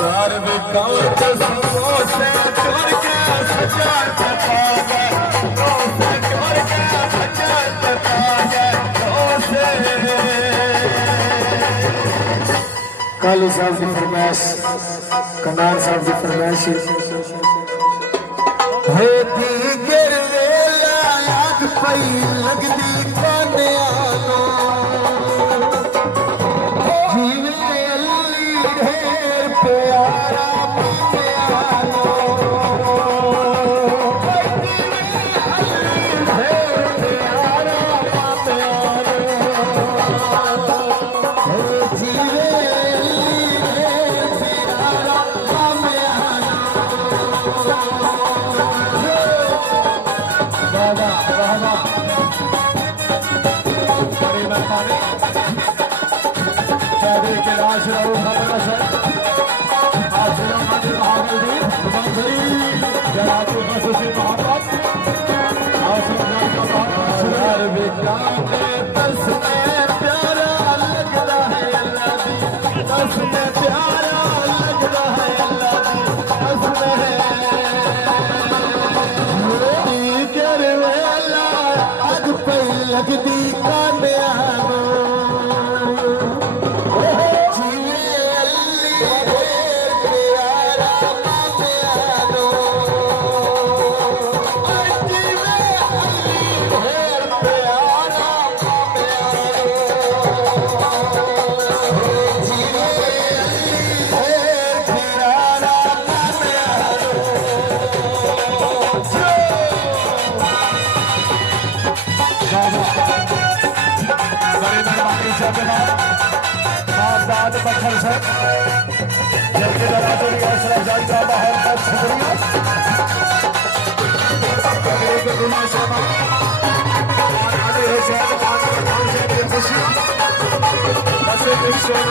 यार भी कौन कसमों से चोर के सजा चुका है तो से चोर के सजा चुका है तो से काली साहब की फरमाइश कनान साहब की फरमाइश होती गिरवेला याद पई लगदी काने आनो जीवे अली ढेर प्यारा प्यारो ढेर प्यारा प्यारो जीवे लगदी कामयाबो जीवे अली ढेर प्यारा कामयाबो जीवे अली ढेर प्यारा कामयाबो जीवे अली ढेर प्यारा सावधान पत्थर से जबकि दरवाजे की असरा जारी का माहौल बहुत शुक्रिया एक गुना शर्मा और आगे है शायद पांच से खुशी बस एक शोर